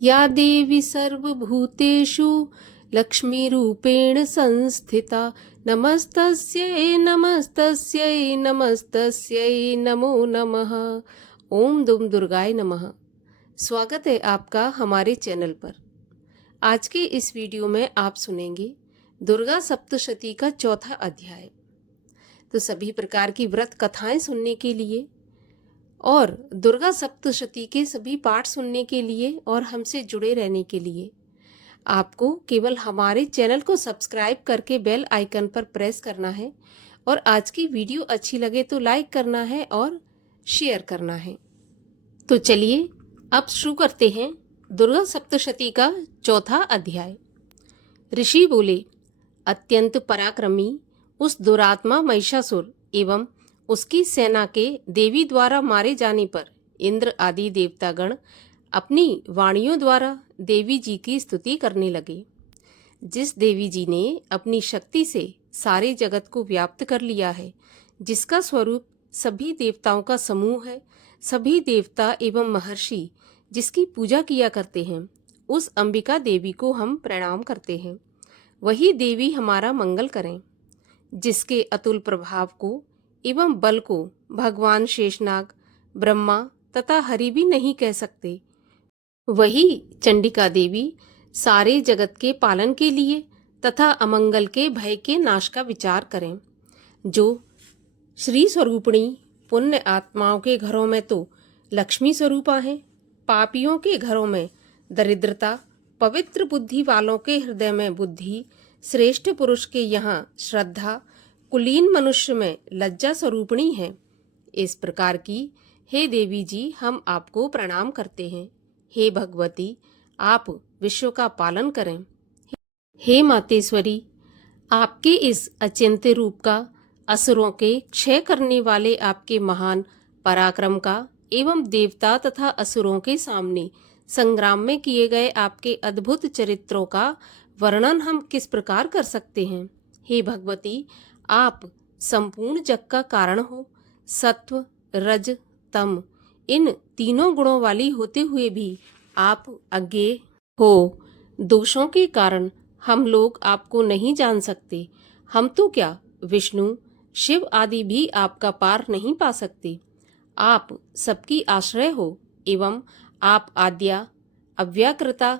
या देवी सर्वभूतेषु लक्ष्मीरूपेण संस्थिता नमस्तस्यै नमस्तस्यै नमस्तस्यै नमो नमः। ओम दुम दुर्गाय नमः। स्वागत है आपका हमारे चैनल पर। आज के इस वीडियो में आप सुनेंगे दुर्गा सप्तशती का चौथा अध्याय। तो सभी प्रकार की व्रत कथाएं सुनने के लिए और दुर्गा सप्तशती के सभी पाठ सुनने के लिए और हमसे जुड़े रहने के लिए आपको केवल हमारे चैनल को सब्सक्राइब करके बेल आइकन पर प्रेस करना है और आज की वीडियो अच्छी लगे तो लाइक करना है और शेयर करना है। तो चलिए अब शुरू करते हैं दुर्गा सप्तशती का चौथा अध्याय। ऋषि बोले, अत्यंत पराक्रमी उस दुरात्मा महिषासुर एवं उसकी सेना के देवी द्वारा मारे जाने पर इंद्र आदि देवतागण अपनी वाणियों द्वारा देवी जी की स्तुति करने लगे। जिस देवी जी ने अपनी शक्ति से सारे जगत को व्याप्त कर लिया है, जिसका स्वरूप सभी देवताओं का समूह है, सभी देवता एवं महर्षि जिसकी पूजा किया करते हैं, उस अंबिका देवी को हम प्रणाम करते हैं। वही देवी हमारा मंगल करें। जिसके अतुल प्रभाव को एवं बल को भगवान शेषनाग, ब्रह्मा तथा हरि भी नहीं कह सकते, वही चंडिका देवी सारे जगत के पालन के लिए तथा अमंगल के भय के नाश का विचार करें। जो श्री स्वरूपिणी पुण्य आत्माओं के घरों में तो लक्ष्मी स्वरूपा हैं, पापियों के घरों में दरिद्रता, पवित्र बुद्धि वालों के हृदय में बुद्धि, श्रेष्ठ पुरुष के यहाँ श्रद्धा, कुलीन मनुष्य में लज्जा स्वरूपिणी है। इस प्रकार की हे देवी जी हम आपको प्रणाम करते हैं। हे भगवती, आप विश्व का पालन करें। हे मातेश्वरी, आपके इस अचिंत्य रूप का, असुरों के क्षय करने वाले आपके महान पराक्रम का एवं देवता तथा असुरों के सामने संग्राम में किए गए आपके अद्भुत चरित्रों का वर्णन हम किस प्रकार कर सकते हैं। हे भगवती, आप संपूर्ण जग का कारण हो। सत्व, रज, तम इन तीनों गुणों वाली होते हुए भी आप अज्ञेय हो। दोषों के कारण हम लोग आपको नहीं जान सकते। हम तो क्या, विष्णु, शिव आदि भी आपका पार नहीं पा सकते। आप सबकी आश्रय हो एवं आप आद्या, अव्याकृता,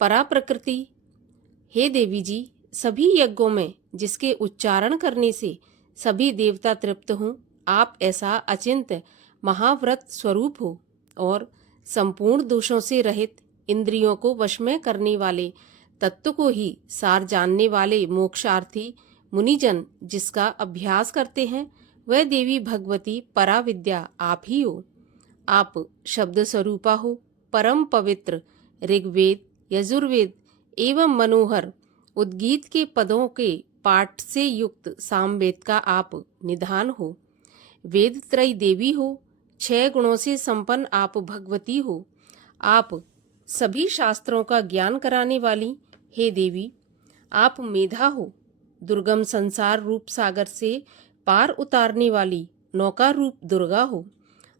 पराप्रकृति। हे देवी जी, सभी यज्ञों में जिसके उच्चारण करने से सभी देवता तृप्त हों, आप ऐसा अचिंत्य महाव्रत स्वरूप हो और संपूर्ण दोषों से रहित, इंद्रियों को वश में करने वाले, तत्व को ही सार जानने वाले मोक्षार्थी मुनिजन जिसका अभ्यास करते हैं, वह देवी भगवती पराविद्या आप ही हो। आप शब्द स्वरूपा हो, परम पवित्र ऋग्वेद, यजुर्वेद एवं मनोहर उद्गीत के पदों के पाठ से युक्त सामवेद का आप निधान हो। वेद त्रयी देवी हो, 6 गुणों से संपन्न आप भगवती हो। आप सभी शास्त्रों का ज्ञान कराने वाली हे देवी, आप मेधा हो, दुर्गम संसार रूप सागर से पार उतारने वाली नौका रूप दुर्गा हो।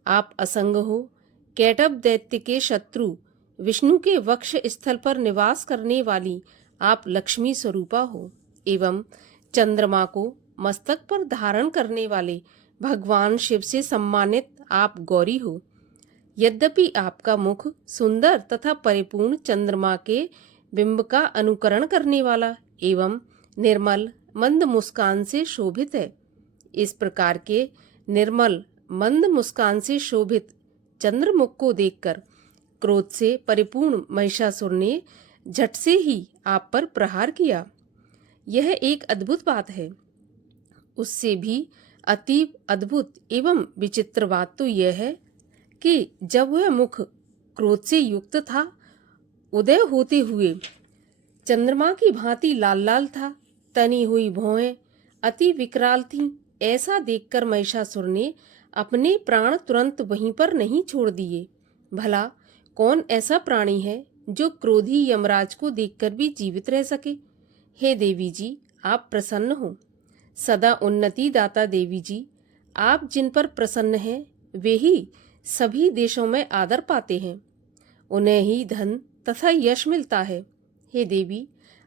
आप असंग हो, कैटभ दैत्य के शत्रु विष्णु के वक्ष स्थल पर निवास करने वाली आप लक्ष्मी स्वरूपा हो एवं चंद्रमा को मस्तक पर धारण करने वाले भगवान शिव से सम्मानित आप गौरी हो। यद्यपि आपका मुख सुंदर तथा परिपूर्ण चंद्रमा के बिंब का अनुकरण करने वाला एवं निर्मल मंद मुस्कान से शोभित है। इस प्रकार के निर्मल मंद मुस्कान से शोभित चंद्रमुख को देखकर क्रोध से परिपूर्ण महिषासुर ने झट से ही आप पर प्रहार किया। यह एक अद्भुत बात है। उससे भी अतीव अद्भुत एवं विचित्र बात तो यह है कि जब वह मुख क्रोध से युक्त था, उदय होते हुए चंद्रमा की भांति लाल लाल था, तनी हुई भौहें अति विकराल थीं। ऐसा देखकर महिषासुर ने अपने प्राण तुरंत वहीं पर नहीं छोड़ दिए। भला कौन ऐसा प्राणी है जो क्रोधी यमराज को देखकर भी जीवित रह सके। हे देवी जी, आप प्रसन्न हो। सदा उन्नति दाता देवी जी, आप जिन पर प्रसन्न हैं वे ही सभी देशों में आदर पाते हैं। उन्हें ही धन, तथा यश मिलता है। हे देवी,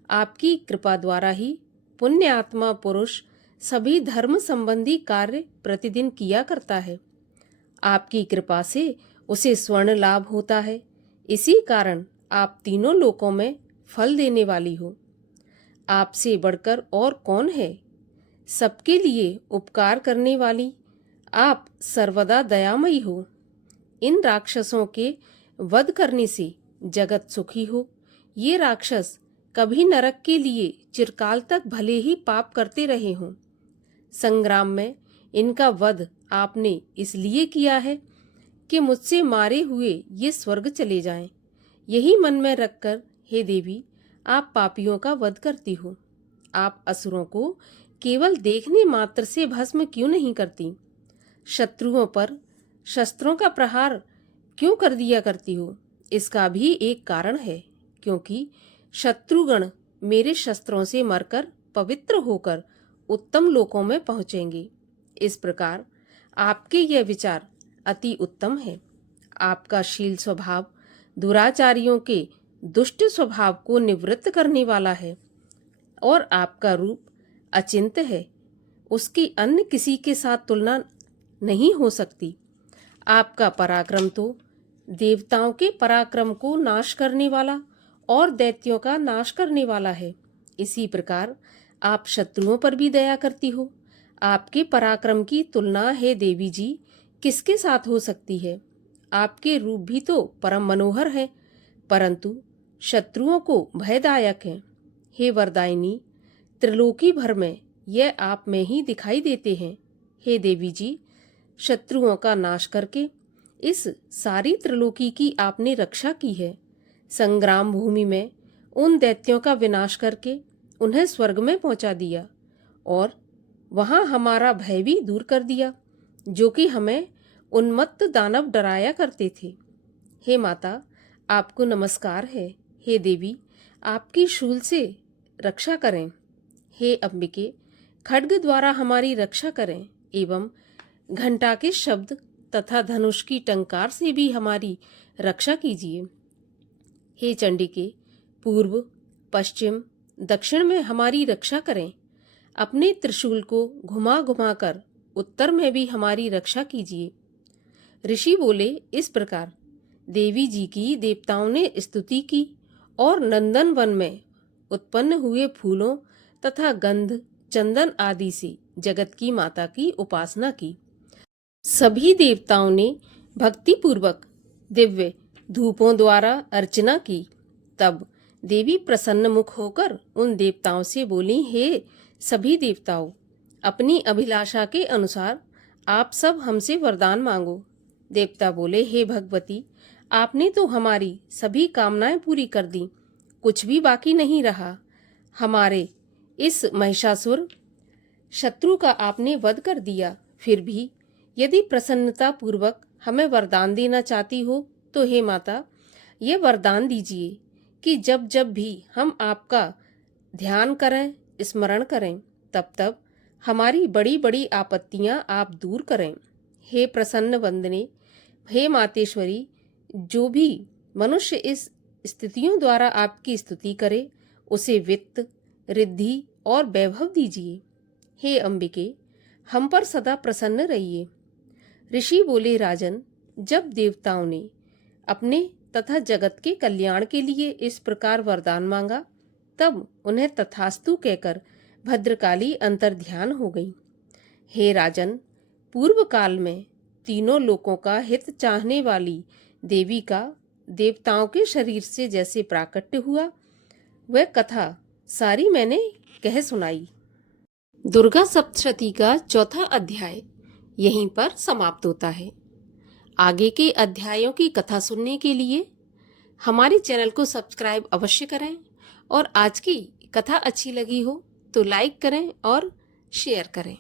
आपकी कृपा द्वारा ही पुण्य आत्मा पुरुष सभी धर्म संबंधी कार्य प्रतिदिन किया करता है। आपकी कृपा से उसे स्वर्ण लाभ होता है। इसी कारण आप तीनों लोकों में फल देने वाली हो। आपसे बढ़कर और कौन है? सबके लिए उपकार करने वाली आप सर्वदा दयामयी हो। इन राक्षसों के वध करने से जगत सुखी हो। ये राक्षस कभी नरक के लिए चिरकाल तक भले ही पाप करते रहे हों। संग्राम में इनका वध आपने इसलिए किया है कि मुझसे मारे हुए ये स्वर्ग चले जाएं। यही मन में रखकर हे देवी, आप पापियों का वध करती हो। आप असुरों को केवल देखने मात्र से भस्म क्यों नहीं करती? शत्रुओं पर शस्त्रों का प्रहार क्यों कर दिया करती हो? इसका भी एक कारण है, क्योंकि शत्रुगण मेरे शस्त्रों से मरकर पवित्र होकर उत्तम लोकों में पहुंचेंगे। इस प्रकार आपके यह विचार अति उत्तम है। आपका शील स्वभाव दुराचारियों के दुष्ट स्वभाव को निवृत्त करने वाला है और आपका रूप अचिंत्य है। उसकी अन्य किसी के साथ तुलना नहीं हो सकती। आपका पराक्रम तो देवताओं के पराक्रम को नाश करने वाला और दैत्यों का नाश करने वाला है। इसी प्रकार आप शत्रुओं पर भी दया करती हो। आपके पराक्रम की तुलना है देवी जी किसके साथ हो सकती है? आपके रूप भी तो परम मनोहर है, परंतु शत्रुओं को भयदायक है। हे वरदायिनी, त्रिलोकी भर में यह आप में ही दिखाई देते हैं। हे देवी जी, शत्रुओं का नाश करके इस सारी त्रिलोकी की आपने रक्षा की है। संग्राम भूमि में उन दैत्यों का विनाश करके उन्हें स्वर्ग में पहुंचा दिया और वहां हमारा भय भी दूर कर दिया, जो कि हमें उन्मत्त दानव डराया करते थे। हे माता, आपको नमस्कार है। हे देवी, आपकी शूल से रक्षा करें। हे अंबिके, खड्ग द्वारा हमारी रक्षा करें एवं घंटा के शब्द तथा धनुष की टंकार से भी हमारी रक्षा कीजिए। हे चंडिके, पूर्व, पश्चिम, दक्षिण में हमारी रक्षा करें। अपने त्रिशूल को घुमा घुमा कर उत्तर में भी हमारी रक्षा कीजिए। ऋषि बोले इस प्रकार देवी जी की देवताओं ने स्तुति की और नंदन वन में उत्पन्न हुए फूलों तथा गंध, चंदन आदि से जगत की माता की उपासना की। सभी देवताओं ने भक्ति पूर्वक दिव्य धूपों द्वारा अर्चना की। तब देवी प्रसन्न मुख होकर उन देवताओं से बोली, हे सभी देवताओं, अपनी अभिलाषा के अनुसार आप सब हमसे वरदान मांगो। देवता बोले, हे भगवती, आपने तो हमारी सभी कामनाएं पूरी कर दी, कुछ भी बाकी नहीं रहा। हमारे इस महिषासुर शत्रु का आपने वध कर दिया। फिर भी यदि प्रसन्नता पूर्वक हमें वरदान देना चाहती हो तो हे माता, ये वरदान दीजिए कि जब जब भी हम आपका ध्यान करें, स्मरण करें, तब तब हमारी बड़ी बड़ी आपत्तियां आप दूर करें। हे प्रसन्न वंदने, हे मातेश्वरी, जो भी मनुष्य इस स्थितियों द्वारा आपकी स्तुति करे उसे वित्त, रिद्धि और वैभव दीजिए। हे अंबिके, हम पर सदा प्रसन्न रहिए। ऋषि बोले, राजन, जब देवताओं ने अपने तथा जगत के कल्याण के लिए इस प्रकार वरदान मांगा, तब उन्हें तथास्तु कहकर भद्रकाली अंतर्ध्यान हो गई। हे राजन, पूर्व काल में तीनों लोकों का हित चाहने वाली देवी का देवताओं के शरीर से जैसे प्राकट्य हुआ, वह कथा सारी मैंने कह सुनाई। दुर्गा सप्तशती का चौथा अध्याय यहीं पर समाप्त होता है। आगे के अध्यायों की कथा सुनने के लिए हमारे चैनल को सब्सक्राइब अवश्य करें और आज की कथा अच्छी लगी हो तो लाइक करें और शेयर करें।